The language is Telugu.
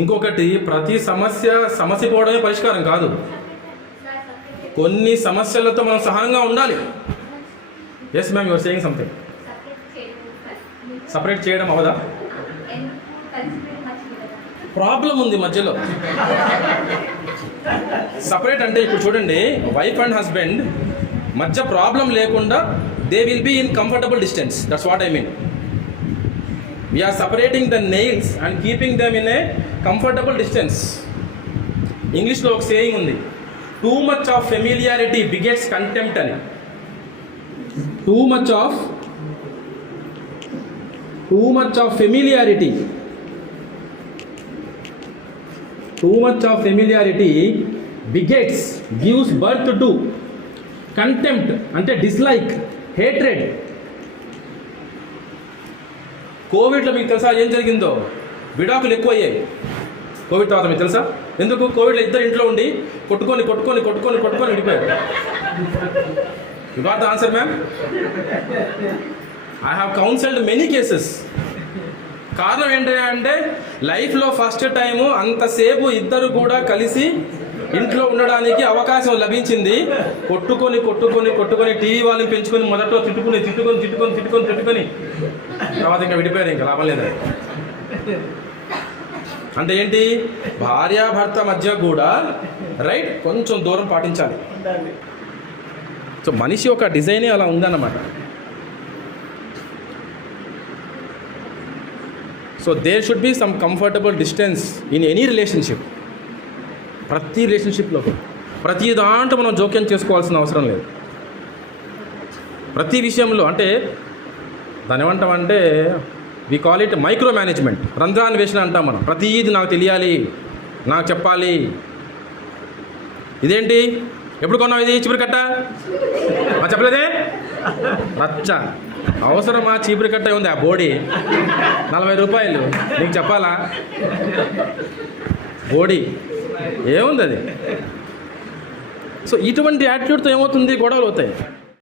ఇంకొకటి ప్రతి సమస్య సమస్య పోవడమే పరిష్కారం కాదు. కొన్ని సమస్యలతో మనం సహనంగా ఉండాలి. Yes ma'am your saying something separate చేయడం అవదా ప్రాబ్లం ఉంది మధ్యలో. సపరేట్ అంటే ఇప్పుడు చూడండి వైఫ్ అండ్ హస్బెండ్ మధ్య ప్రాబ్లం లేకుండా they will be in comfortable distance that's what I mean we are separating the nails and keeping them in a comfortable distance ఇంగ్లీష్లో ఒక సేయింగ్ ఉంది. Too much of familiarity begets contempt అని. Too much of too much of familiarity too much of familiarity begets gives birth to contempt అంటే డిస్లైక్ హేట్రెడ్ కోవిడ్లో మీకు తెలుసా ఏం జరిగిందో? విడాకులు ఎక్కువయ్యాయి. కోవిడ్ తర్వాత మీకు తెలుసా? ఎందుకు? కోవిడ్లో ఇద్దరు ఇంట్లో ఉండి కొట్టుకొని కొట్టుకొని కొట్టుకొని కొట్టుకొని విడిపోయారు. You got the answer ma'am I have counselled many cases కారణం ఏంటి అంటే లైఫ్లో ఫస్ట్ టైము అంతసేపు ఇద్దరు కూడా కలిసి ఇంట్లో ఉండడానికి అవకాశం లభించింది. కొట్టుకొని కొట్టుకొని కొట్టుకొని టీవీ వాళ్ళని పెంచుకొని మొదట్లో తిట్టుకుని తిట్టుకొని తిట్టుకొని తిట్టుకొని తిట్టుకొని తర్వాత ఇంకా విడిపోయారు ఇంకా లాభం లేదు. అంటే ఏంటి? భార్యాభర్త మధ్య కూడా రైట్ కొంచెం దూరం పాటించాలి. సో మనిషి ఒక డిజైనే అలా ఉందన్నమాట. So there should be some comfortable distance in any relationship ప్రతి రిలేషన్షిప్లో ప్రతి దాంట్లో మనం జోక్యం చేసుకోవాల్సిన అవసరం లేదు. ప్రతి విషయంలో అంటే దాని ఏమంటామంటే we call it micro management రంధ్రాన్ అంటాం మనం. ప్రతిదీ నాకు తెలియాలి నాకు చెప్పాలి. ఇదేంటి? ఎప్పుడు కొన్నావు ఇది చీపురు కట్ట? మా చెప్పలేదే? రచ్చ. అవసరమా చీపురు కట్ట ఉంది ఆ బోడీ? నలభై రూపాయలు. నీకు చెప్పాలా? బోడీ. ఏముంది అది? సో ఇటువంటి యాటిట్యూడ్తో ఏమవుతుంది? గొడవలు అవుతాయి.